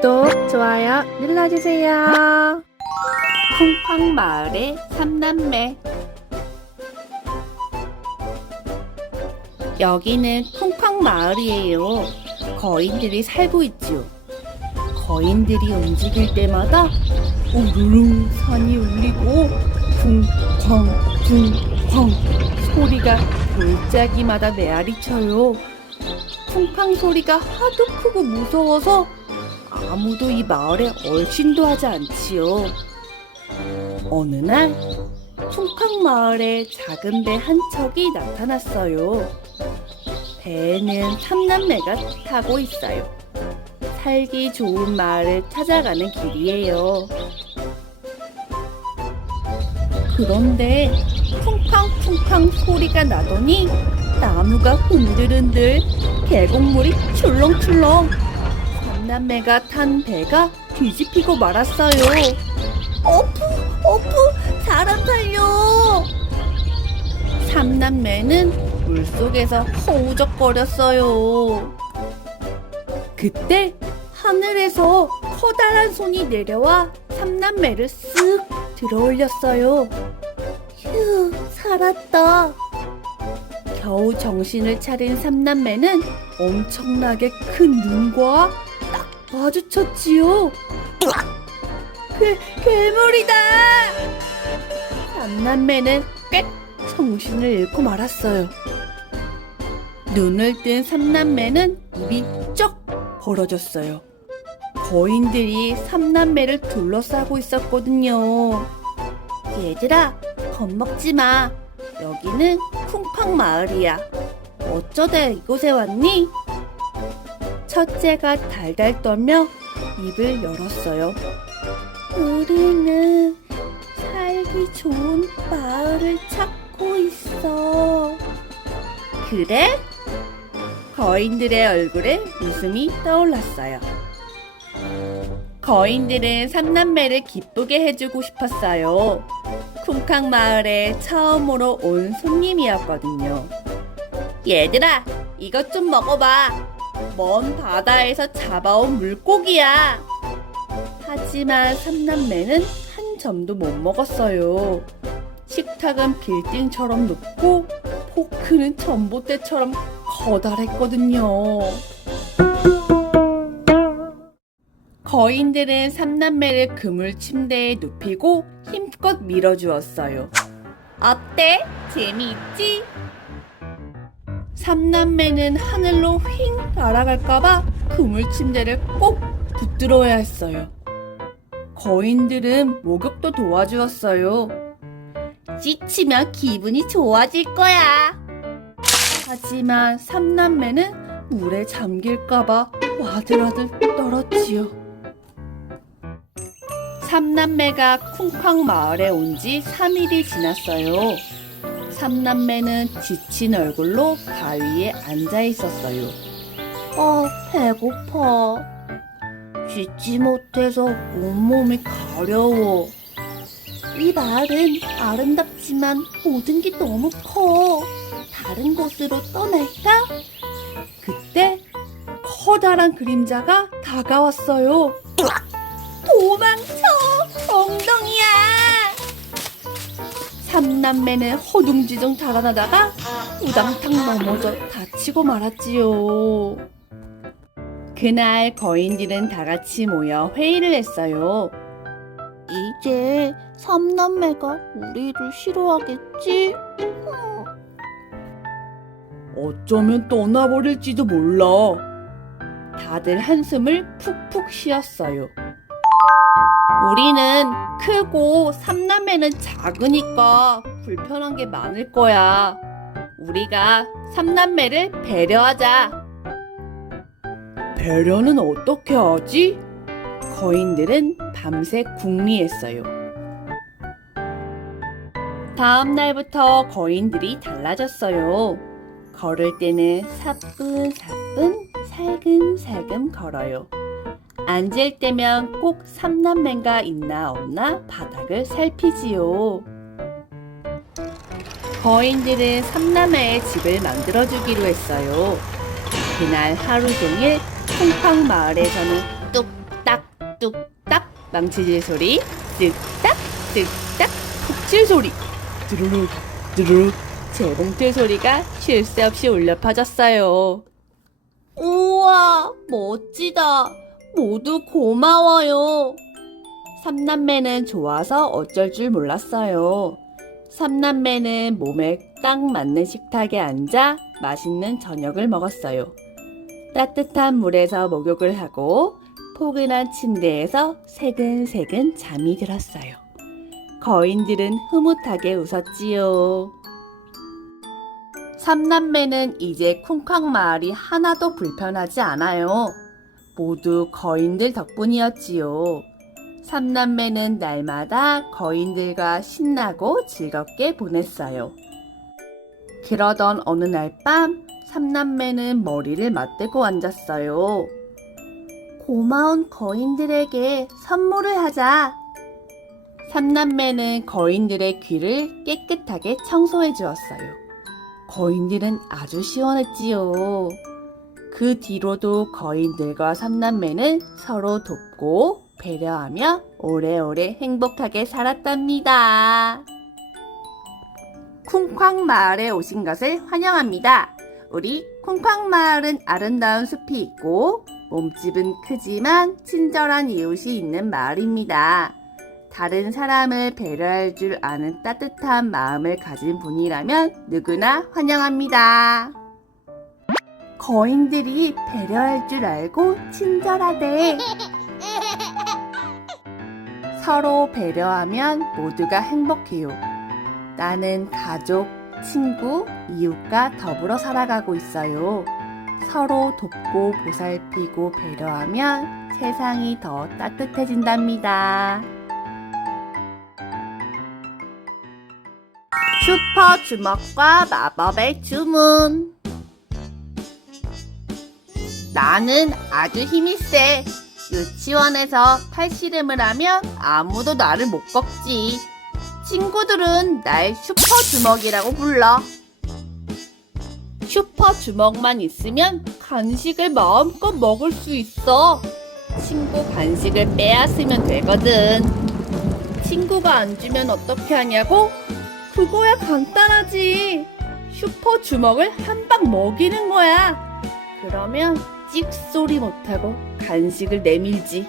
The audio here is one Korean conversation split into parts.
구독, 좋아요 눌러주세요. 쿵팡 마을의 삼남매 여기는 쿵팡 마을이에요. 거인들이 살고 있지요. 거인들이 움직일 때마다 우르릉 산이 울리고 쿵쾅 쿵쾅 소리가 골짜기마다 메아리쳐요. 쿵팡 소리가 하도 크고 무서워서 아무도 이 마을에 얼씬도 하지 않지요. 어느 날 퉁캉 마을에 작은 배 한 척이 나타났어요. 배에는 삼남매가 타고 있어요. 살기 좋은 마을을 찾아가는 길이에요. 그런데 쿵쾅쿵쾅 소리가 나더니 나무가 흔들흔들 계곡물이 출렁출렁 삼남매가 탄 배가 뒤집히고 말았어요. 어프, 어프, 사람 살려! 삼남매는 물속에서 허우적거렸어요. 그때 하늘에서 커다란 손이 내려와 삼남매를 쓱 들어올렸어요. 휴, 살았다. 겨우 정신을 차린 삼남매는 엄청나게 큰 눈과 딱 마주쳤지요. 괴, 괴물이다! 삼남매는 꽥 정신을 잃고 말았어요. 눈을 뜬 삼남매는 입이 쩍 벌어졌어요. 거인들이 삼남매를 둘러싸고 있었거든요. 얘들아, 겁먹지 마. 여기는 쿵팡 마을이야. 어쩌다 이곳에 왔니? 첫째가 달달 떨며 입을 열었어요. 우리는 살기 좋은 마을을 찾고 있어. 그래? 거인들의 얼굴에 웃음이 떠올랐어요. 거인들은 삼남매를 기쁘게 해주고 싶었어요. 쿵캉 마을에 처음으로 온 손님이었거든요. 얘들아, 이것 좀 먹어봐. 먼 바다에서 잡아온 물고기야. 하지만 삼남매는 한 점도 못 먹었어요. 식탁은 빌딩처럼 높고 포크는 전봇대처럼 커다랬거든요. 거인들은 삼남매를 그물 침대에 눕히고 힘껏 밀어주었어요. 어때? 재미있지? 삼남매는 하늘로 휙 날아갈까봐 그물 침대를 꼭 붙들어야 했어요. 거인들은 목욕도 도와주었어요. 씻으면 기분이 좋아질 거야. 하지만 삼남매는 물에 잠길까봐 와들와들 떨었지요. 삼남매가 쿵쾅 마을에 온 지 3일이 지났어요. 삼남매는 지친 얼굴로 바위에 앉아 있었어요. 아, 배고파. 씻지 못해서 온몸이 가려워. 이 마을은 아름답지만 모든 게 너무 커. 다른 곳으로 떠날까? 그때 커다란 그림자가 다가왔어요. 도망쳐! 엉덩이야! 삼남매는 허둥지둥 달아나다가 우당탕 넘어져 다치고 말았지요. 그날 거인들은 다 같이 모여 회의를 했어요. 이제 삼남매가 우리를 싫어하겠지? 어쩌면 떠나버릴지도 몰라. 다들 한숨을 푹푹 쉬었어요. 우리는 크고 삼남매는 작으니까 불편한 게 많을 거야. 우리가 삼남매를 배려하자. 배려는 어떻게 하지? 거인들은 밤새 궁리했어요. 다음 날부터 거인들이 달라졌어요. 걸을 때는 사뿐사뿐 살금살금 걸어요. 앉을 때면 꼭 삼남매가 있나 없나 바닥을 살피지요. 거인들은 삼남매의 집을 만들어주기로 했어요. 그날 하루 종일 콩팡 마을에서는 뚝딱 뚝딱 망치질 소리, 쓱딱 쓱딱 푹칠 소리, 드르륵 드르륵 재봉틀 소리가 쉴 새 없이 울려 퍼졌어요. 우와, 멋지다. 모두 고마워요. 삼남매는 좋아서 어쩔 줄 몰랐어요. 삼남매는 몸에 딱 맞는 식탁에 앉아 맛있는 저녁을 먹었어요. 따뜻한 물에서 목욕을 하고 포근한 침대에서 새근새근 잠이 들었어요. 거인들은 흐뭇하게 웃었지요. 삼남매는 이제 쿵쾅 마을이 하나도 불편하지 않아요. 모두 거인들 덕분이었지요. 삼남매는 날마다 거인들과 신나고 즐겁게 보냈어요. 그러던 어느 날 밤, 삼남매는 머리를 맞대고 앉았어요. 고마운 거인들에게 선물을 하자. 삼남매는 거인들의 귀를 깨끗하게 청소해 주었어요. 거인들은 아주 시원했지요. 그 뒤로도 거인들과 삼남매는 서로 돕고 배려하며 오래오래 행복하게 살았답니다. 쿵쾅 마을에 오신 것을 환영합니다. 우리 쿵쾅 마을은 아름다운 숲이 있고 몸집은 크지만 친절한 이웃이 있는 마을입니다. 다른 사람을 배려할 줄 아는 따뜻한 마음을 가진 분이라면 누구나 환영합니다. 거인들이 배려할 줄 알고 친절하대. 서로 배려하면 모두가 행복해요. 나는 가족, 친구, 이웃과 더불어 살아가고 있어요. 서로 돕고 보살피고 배려하면 세상이 더 따뜻해진답니다. 슈퍼 주먹과 마법의 주문. 나는 아주 힘이 세. 유치원에서 팔씨름을 하면 아무도 나를 못 꺾지. 친구들은 날 슈퍼 주먹이라고 불러. 슈퍼 주먹만 있으면 간식을 마음껏 먹을 수 있어. 친구 간식을 빼앗으면 되거든. 친구가 안 주면 어떻게 하냐고? 그거야 간단하지. 슈퍼 주먹을 한 방 먹이는 거야. 그러면 찍소리 못하고 간식을 내밀지.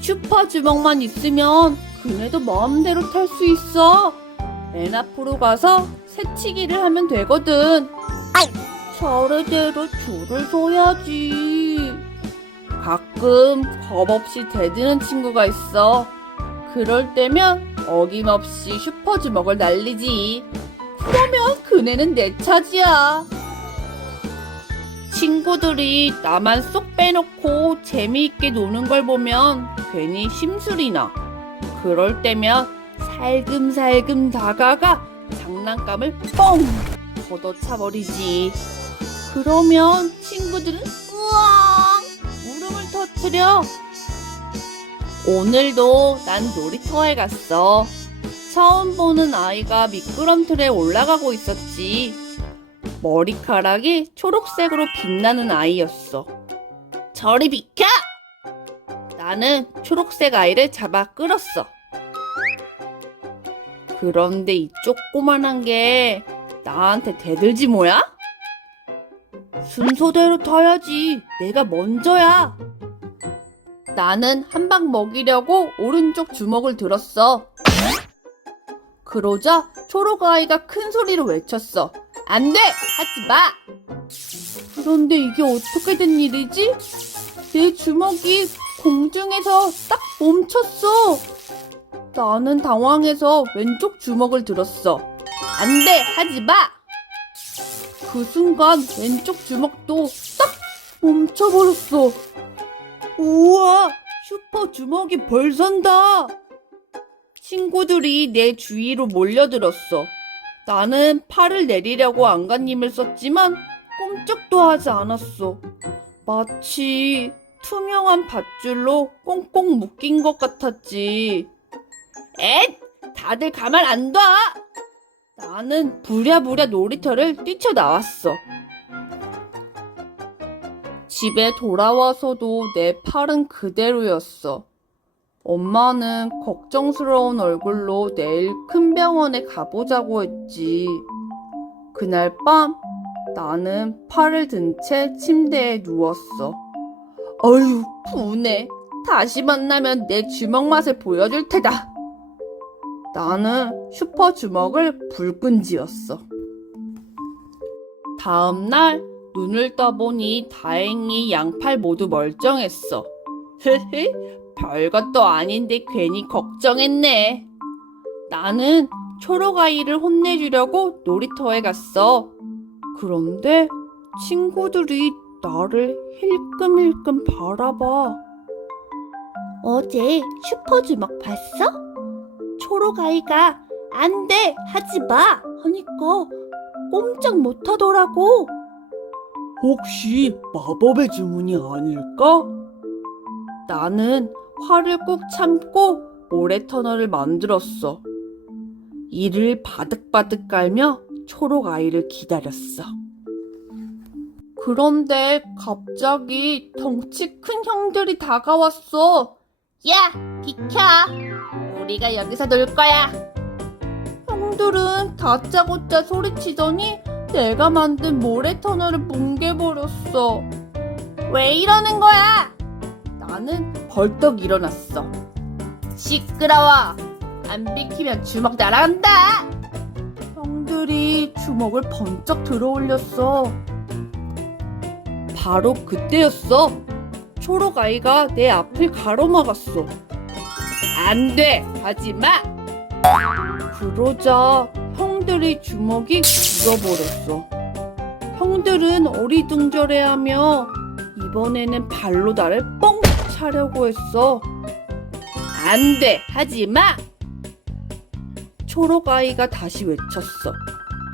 슈퍼 주먹만 있으면 그네도 마음대로 탈 수 있어. 맨 앞으로 가서 새치기를 하면 되거든. 차례대로 줄을 서야지. 가끔 겁 없이 대드는 친구가 있어. 그럴 때면 어김없이 슈퍼 주먹을 날리지. 그러면 그네는 내 차지야. 친구들이 나만 쏙 빼놓고 재미있게 노는 걸 보면 괜히 심술이 나. 그럴 때면 살금살금 다가가 장난감을 뻥 걷어차버리지. 그러면 친구들은 우와 울음을 터뜨려. 오늘도 난 놀이터에 갔어. 처음 보는 아이가 미끄럼틀에 올라가고 있었지. 머리카락이 초록색으로 빛나는 아이였어. 저리 비켜! 나는 초록색 아이를 잡아 끌었어. 그런데 이 조그만한 게 나한테 대들지 뭐야? 순서대로 타야지. 내가 먼저야. 나는 한 방 먹이려고 오른쪽 주먹을 들었어. 그러자 초록 아이가 큰 소리로 외쳤어. 안 돼! 하지 마! 그런데 이게 어떻게 된 일이지? 내 주먹이 공중에서 딱 멈췄어. 나는 당황해서 왼쪽 주먹을 들었어. 안 돼! 하지 마! 그 순간 왼쪽 주먹도 딱 멈춰버렸어. 우와! 슈퍼 주먹이 벌선다! 친구들이 내 주위로 몰려들었어. 나는 팔을 내리려고 안간힘을 썼지만 꼼짝도 하지 않았어. 마치 투명한 밧줄로 꽁꽁 묶인 것 같았지. 엣! 다들 가만 안 둬! 나는 부랴부랴 놀이터를 뛰쳐나왔어. 집에 돌아와서도 내 팔은 그대로였어. 엄마는 걱정스러운 얼굴로 내일 큰 병원에 가보자고 했지. 그날 밤 나는 팔을 든 채 침대에 누웠어. 어휴, 분해. 다시 만나면 내 주먹 맛을 보여줄 테다. 나는 슈퍼 주먹을 불끈 쥐었어. 다음 날 눈을 떠보니 다행히 양팔 모두 멀쩡했어. 헤헤, 별것도 아닌데 괜히 걱정했네. 나는 초록아이를 혼내주려고 놀이터에 갔어. 그런데 친구들이 나를 힐끔힐끔 바라봐. 어제 슈퍼주먹 봤어? 초록아이가 안 돼! 하지 마! 하니까 꼼짝 못 하더라고. 혹시 마법의 주문이 아닐까? 나는 화를 꾹 참고 모래 터널을 만들었어. 이를 바득바득 깔며 초록 아이를 기다렸어. 그런데 갑자기 덩치 큰 형들이 다가왔어. 야, 비켜! 우리가 여기서 놀 거야. 형들은 다짜고짜 소리치더니 내가 만든 모래 터널을 뭉개버렸어. 왜 이러는 거야? 나는 벌떡 일어났어. 시끄러워. 안 비키면 주먹 날아간다. 형들이 주먹을 번쩍 들어 올렸어. 바로 그때였어. 초록 아이가 내 앞을 가로막았어. 안 돼! 하지 마! 그러자 형들이 주먹이 굳어버렸어. 형들은 어리둥절해하며 이번에는 발로 나를 뻥 차려고 했어. 안 돼! 하지 마! 초록아이가 다시 외쳤어.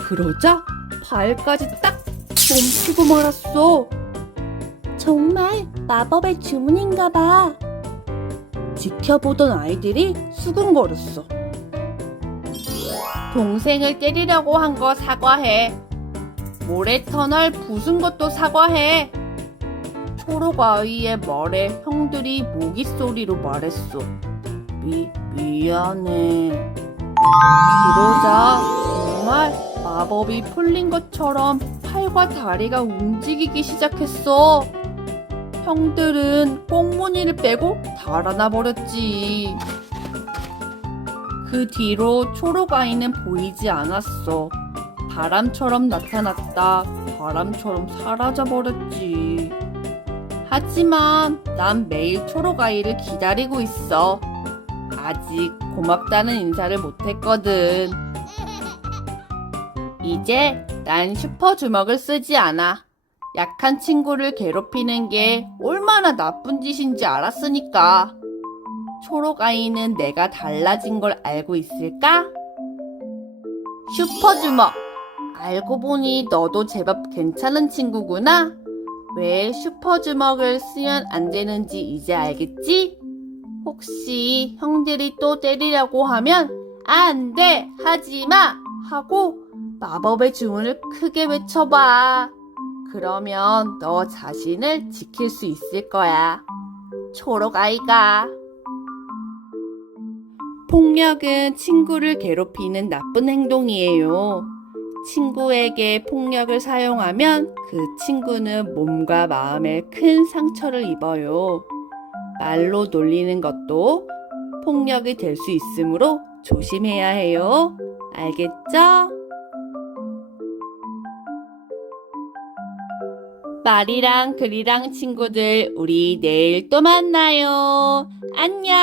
그러자 발까지 딱 멈추고 말았어. 정말 마법의 주문인가 봐. 지켜보던 아이들이 수근거렸어. 동생을 때리려고 한 거 사과해. 모래터널 부순 것도 사과해. 초록아이의 말에 형들이 모기 소리로 말했어. 미, 미안해. 그러자 정말 마법이 풀린 것처럼 팔과 다리가 움직이기 시작했어. 형들은 꽁무니를 빼고 달아나 버렸지. 그 뒤로 초록아이는 보이지 않았어. 바람처럼 나타났다. 바람처럼 사라져 버렸지. 하지만 난 매일 초록아이를 기다리고 있어. 아직 고맙다는 인사를 못했거든. 이제 난 슈퍼 주먹을 쓰지 않아. 약한 친구를 괴롭히는 게 얼마나 나쁜 짓인지 알았으니까. 초록아이는 내가 달라진 걸 알고 있을까? 슈퍼 주먹. 알고 보니 너도 제법 괜찮은 친구구나. 왜 슈퍼 주먹을 쓰면 안 되는지 이제 알겠지? 혹시 형들이 또 때리려고 하면 안 돼! 하지 마! 하고 마법의 주문을 크게 외쳐봐. 그러면 너 자신을 지킬 수 있을 거야. 초록 아이가. 폭력은 친구를 괴롭히는 나쁜 행동이에요. 친구에게 폭력을 사용하면 그 친구는 몸과 마음에 큰 상처를 입어요. 말로 놀리는 것도 폭력이 될 수 있으므로 조심해야 해요. 알겠죠? 말이랑 글이랑 친구들, 우리 내일 또 만나요. 안녕!